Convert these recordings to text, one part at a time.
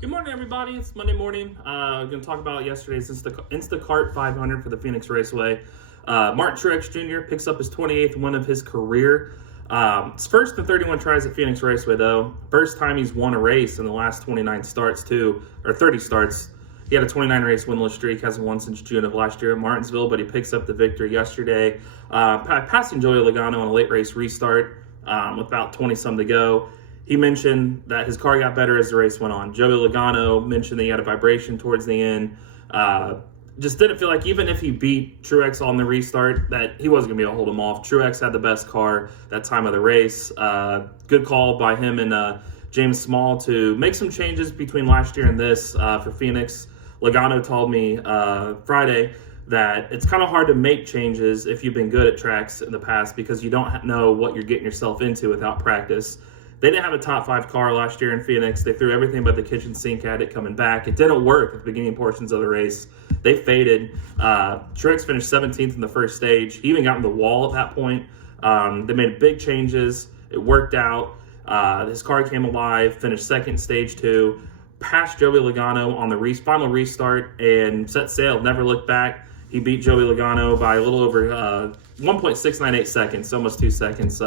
Good morning, everybody. It's Monday morning. I'm going to talk about yesterday's InstaCart 500 for the Phoenix Raceway. Martin Truex Jr. picks up his 28th win of his career. It's first in 31 tries at Phoenix Raceway, though. First time he's won a race in the last 29 starts, too, or 30 starts. He had a 29-race winless streak, hasn't won since June of last year at Martinsville, but he picks up the victory yesterday, passing Joey Logano on a late race restart with about 20-some to go. He mentioned that his car got better as the race went on. Joey Logano mentioned that he had a vibration towards the end. Just didn't feel like even if he beat Truex on the restart, that he wasn't going to be able to hold him off. Truex had the best car that time of the race. Good call by him and James Small to make some changes between last year and this for Phoenix. Logano told me Friday that it's kind of hard to make changes if you've been good at tracks in the past because you don't know what you're getting yourself into without practice. They didn't have a top 5 car last year in Phoenix. They threw everything but the kitchen sink at it coming back. It didn't work at the beginning portions of the race. They faded. Truex finished 17th in the first stage. He even got in the wall at that point. They made big changes. It worked out. His car came alive, finished second stage 2, passed Joey Logano on the final restart, and set sail. Never looked back. He beat Joey Logano by a little over 1.698 seconds, almost 2 seconds.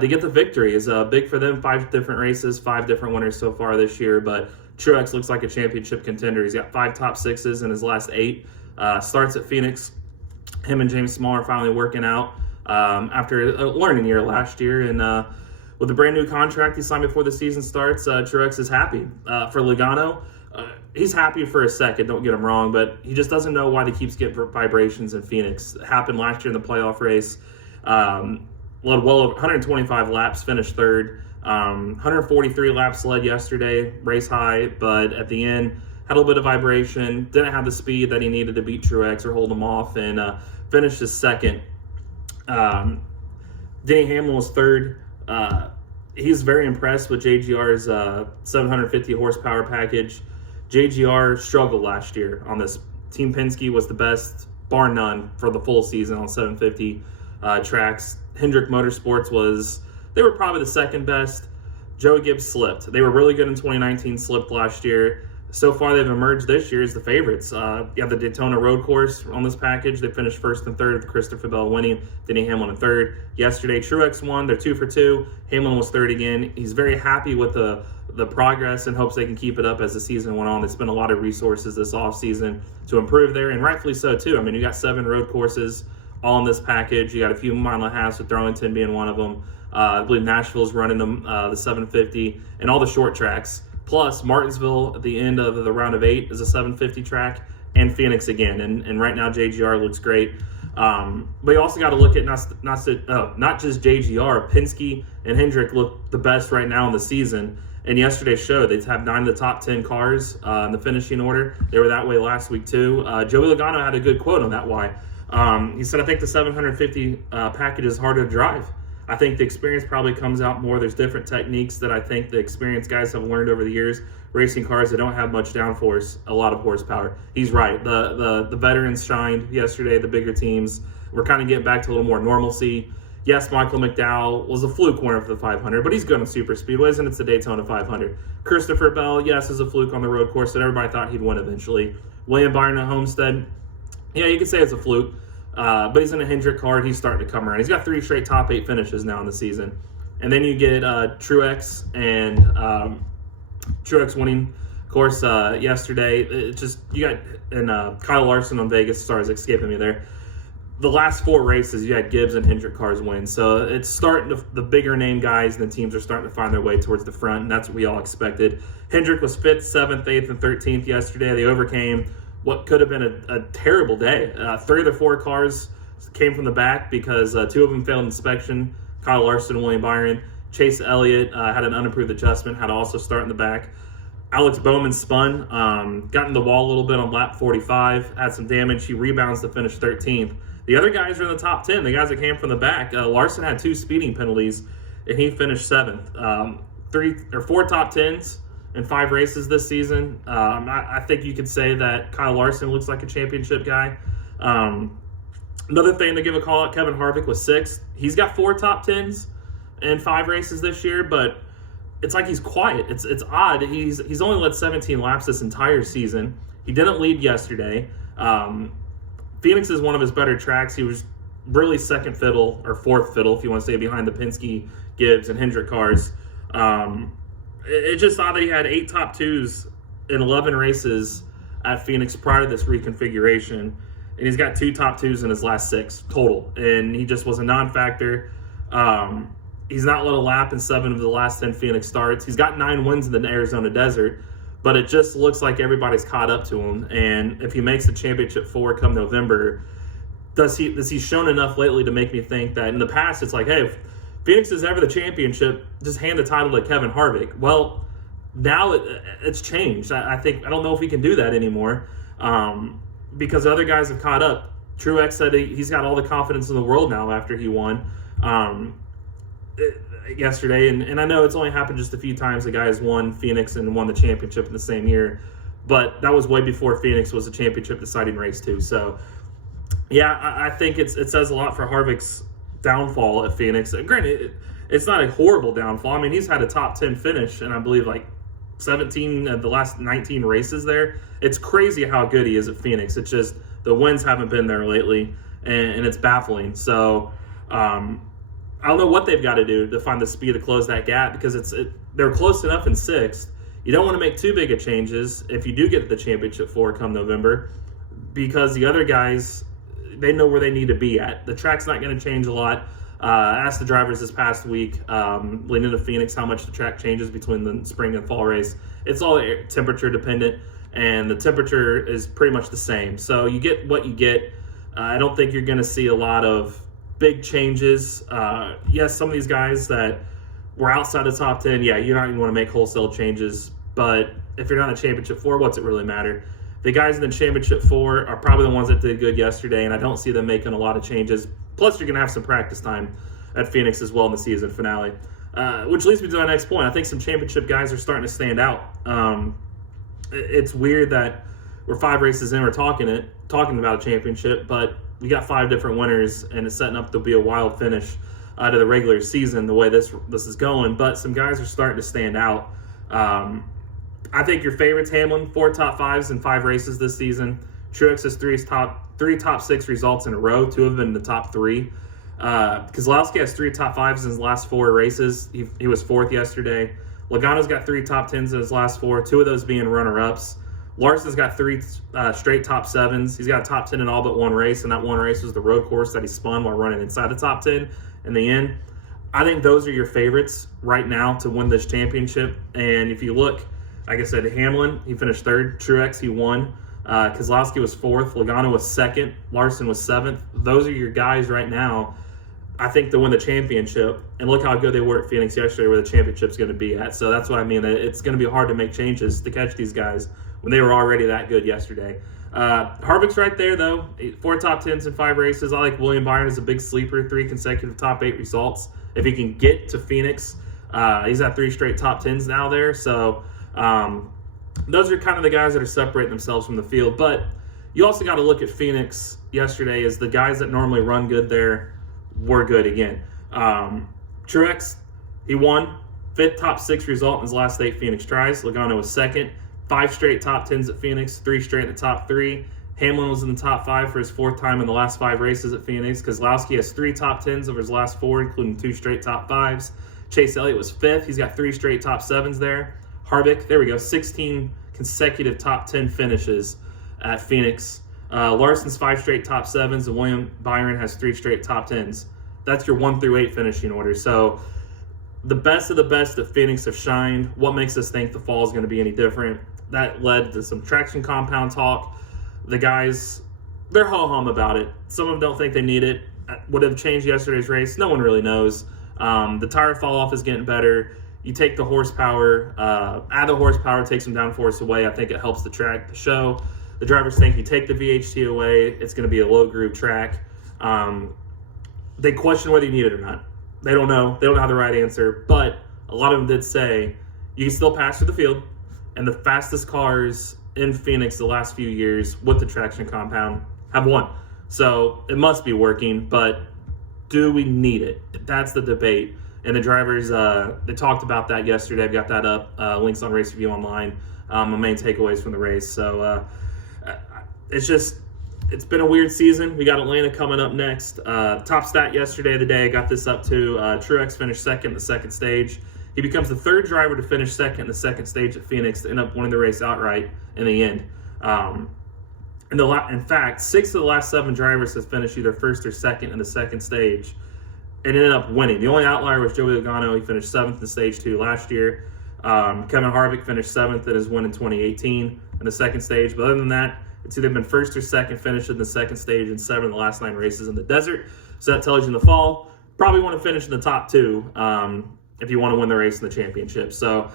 To get the victory is big for them. 5 different races, 5 different winners so far this year, but Truex looks like a championship contender. He's got 5 top 6s in his last 8. Starts at Phoenix. Him and James Small are finally working out after a learning year last year, and with a brand new contract he signed before the season starts, Truex is happy. For Logano, he's happy for a second, don't get him wrong, but he just doesn't know why he keeps getting vibrations in Phoenix. It happened last year in the playoff race. Led well over 125 laps, finished third. 143 laps led yesterday, race high, but at the end, had a little bit of vibration, didn't have the speed that he needed to beat Truex or hold him off, and finished his second. Denny Hamlin was third. He's very impressed with JGR's 750 horsepower package. JGR struggled last year on this. Team Penske was the best, bar none, for the full season on 750 tracks. Hendrick Motorsports they were probably the second best. Joey Gibbs slipped. They were really good in 2019, slipped last year. So far, they've emerged this year as the favorites. You have the Daytona road course on this package. They finished first and third with Christopher Bell winning, Denny Hamlin in third. Yesterday, Truex won. They're 2 for 2. Hamlin was third again. He's very happy with the progress and hopes they can keep it up as the season went on. They spent a lot of resources this offseason to improve there, and rightfully so, too. I mean, you got 7 road courses all in this package. You got a few mile and a half, with Darlington being one of them. I believe Nashville's running them, the 750, and all the short tracks. Plus, Martinsville at the end of the round of 8 is a 750 track, and Phoenix again. And right now, JGR looks great. But you also got to look at not just JGR. Penske and Hendrick look the best right now in the season. And yesterday's show, they have 9 of the top 10 cars in the finishing order. They were that way last week, too. Joey Logano had a good quote on that why. He said, I think the 750 package is harder to drive. I think the experience probably comes out more. There's different techniques that I think the experienced guys have learned over the years. Racing cars that don't have much downforce, a lot of horsepower. He's right. The veterans shined yesterday, the bigger teams. We're kind of getting back to a little more normalcy. Yes, Michael McDowell was a fluke winner for the 500, but he's good on super speedways, and it's the Daytona 500. Christopher Bell, yes, is a fluke on the road course that everybody thought he'd win eventually. William Byron at Homestead, yeah, you could say it's a fluke. But he's in a Hendrick car. He's starting to come around. He's got 3 straight top 8 finishes now in the season. And then you get Truex and Truex winning, of course, yesterday. It just, you got, and Kyle Larson on Vegas, stars escaping me there. The last 4 races, you had Gibbs and Hendrick cars win. So it's starting to, the bigger name guys and the teams are starting to find their way towards the front, and that's what we all expected. Hendrick was 5th, 7th, 8th, and 13th yesterday. They overcame what could have been a terrible day. 3 of the 4 cars came from the back because 2 of them failed inspection. Kyle Larson and William Byron. Chase Elliott had an unapproved adjustment, had to also start in the back. Alex Bowman spun, got in the wall a little bit on lap 45, had some damage. He rebounds to finish 13th. The other guys are in the top 10, the guys that came from the back. Larson had 2 speeding penalties, and he finished 7th. 3 or 4 top 10s in 5 races this season. I think you could say that Kyle Larson looks like a championship guy. Another thing to give a call out, Kevin Harvick was 6th. He's got 4 top 10s in 5 races this year, but it's like he's quiet. It's odd. He's only led 17 laps this entire season. He didn't lead yesterday. Phoenix is one of his better tracks. He was really second fiddle or fourth fiddle, if you want to say, behind the Penske, Gibbs, and Hendrick cars. It's just odd that he had 8 top 2s in 11 races at Phoenix prior to this reconfiguration, and he's got 2 top 2s in his last 6 total, and he just was a non-factor. He's not led a lap in 7 of the last 10 Phoenix starts. He's got 9 wins in the Arizona desert, but it just looks like everybody's caught up to him. And if he makes the championship 4 come November, does he shown enough lately to make me think that in the past it's like, hey, if Phoenix is ever the championship, just hand the title to Kevin Harvick. Well, now it's changed. I don't know if we can do that anymore because other guys have caught up. Truex said he's got all the confidence in the world now after he won yesterday, and I know it's only happened just a few times. The guy has won Phoenix and won the championship in the same year, but that was way before Phoenix was a championship deciding race too. So yeah, I think it says a lot for Harvick's downfall at Phoenix. Granted, it's not a horrible downfall. I mean, he's had a top 10 finish, and I believe like 17 of the last 19 races there. It's crazy how good he is at Phoenix. It's just the wins haven't been there lately, and it's baffling. So I don't know what they've got to do to find the speed to close that gap, because they're close enough in 6th. You don't want to make too big of changes if you do get to the championship 4 come November, because the other guys, they know where they need to be at. The track's not going to change a lot. I asked the drivers this past week, leading into Phoenix, how much the track changes between the spring and fall race. It's all temperature dependent, and the temperature is pretty much the same. So you get what you get. I don't think you're going to see a lot of big changes. Yes, some of these guys that were outside the top 10, yeah, you're not going to want to make wholesale changes. But if you're not in the championship 4, what's it really matter? The guys in the championship 4 are probably the ones that did good yesterday, and I don't see them making a lot of changes. Plus, you're going to have some practice time at Phoenix as well in the season finale. Which leads me to my next point. I think some championship guys are starting to stand out. It's weird that we're 5 races in, we're talking about a championship, but we got 5 different winners, and it's setting up to be a wild finish to the regular season the way this is going. But some guys are starting to stand out. I think your favorite's Hamlin, 4 top 5s in 5 races this season. Truex has 3 top 6 results in a row, 2 of them in the top 3. Keselowski has 3 top 5s in his last 4 races. He was 4th yesterday. Logano's got 3 top 10s in his last 4, 2 of those being runner-ups. Larson's got 3 straight top 7s. He's got a top 10 in all but 1 race, and that 1 race was the road course that he spun while running inside the top 10 in the end. I think those are your favorites right now to win this championship. And if you look, like I said, Hamlin, he finished 3rd. Truex, he won. Keselowski was 4th. Logano was 2nd. Larson was 7th. Those are your guys right now, I think, to win the championship. And look how good they were at Phoenix yesterday, where the championship's going to be at. So that's what I mean. It's going to be hard to make changes to catch these guys when they were already that good yesterday. Harvick's right there, though. 4 top 10s in 5 races. I like William Byron as a big sleeper, 3 consecutive top 8 results. If he can get to Phoenix, he's at 3 straight top 10s now there. So those are kind of the guys that are separating themselves from the field. But you also got to look at Phoenix yesterday as the guys that normally run good there were good again. Truex, he won. 5th top 6 result in his last 8 Phoenix tries. Logano was 2nd. 5 straight top 10s at Phoenix, 3 straight in the top 3. Hamlin was in the top 5 for his 4th time in the last 5 races at Phoenix. Keselowski has 3 top 10s over his last 4, including 2 straight top 5s. Chase Elliott was 5th. He's got 3 straight top 7s there. Harvick, there we go, 16 consecutive top 10 finishes at Phoenix. Larson's 5 straight top 7s, and William Byron has 3 straight top 10s. That's your 1 through 8 finishing order. So the best of the best at Phoenix have shined. What makes us think the fall is going to be any different? That led to some traction compound talk. The guys, they're ho-hum about it. Some of them don't think they need it. Would have changed yesterday's race? No one really knows. The tire fall off is getting better. You take the horsepower, add the horsepower, take some downforce away. I think it helps the track, the show. The drivers think you take the VHT away, it's going to be a low groove track. They question whether you need it or not. They don't know. They don't have the right answer. But a lot of them did say you can still pass through the field. And the fastest cars in Phoenix the last few years with the traction compound have won. So it must be working, but do we need it? That's the debate. And the drivers, they talked about that yesterday. I've got that up. Links on Race Review Online. My main takeaways from the race. So it's been a weird season. We got Atlanta coming up next. Top stat yesterday of the day, I got this up too. Truex finished second in the second stage. He becomes the third driver to finish second in the second stage at Phoenix to end up winning the race outright in the end. In fact, 6 of the last 7 drivers have finished either first or second in the second stage and ended up winning. The only outlier was Joey Logano. He finished 7th in stage 2 last year. Kevin Harvick finished 7th in his win in 2018 in the second stage. But other than that, it's either been first or second finish in the second stage in 7 of the last 9 races in the desert. So that tells you in the fall, probably want to finish in the top 2 if you want to win the race in the championship. So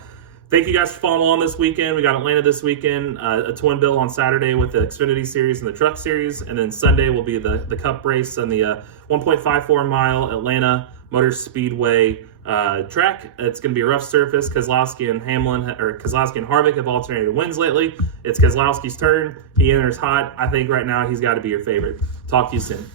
thank you guys for following along this weekend. We got Atlanta this weekend, a twin bill on Saturday with the Xfinity Series and the Truck Series. And then Sunday will be the Cup race on the 1.54-mile Atlanta Motor Speedway track. It's going to be a rough surface. Keselowski and Harvick have alternated wins lately. It's Keselowski's turn. He enters hot. I think right now he's got to be your favorite. Talk to you soon.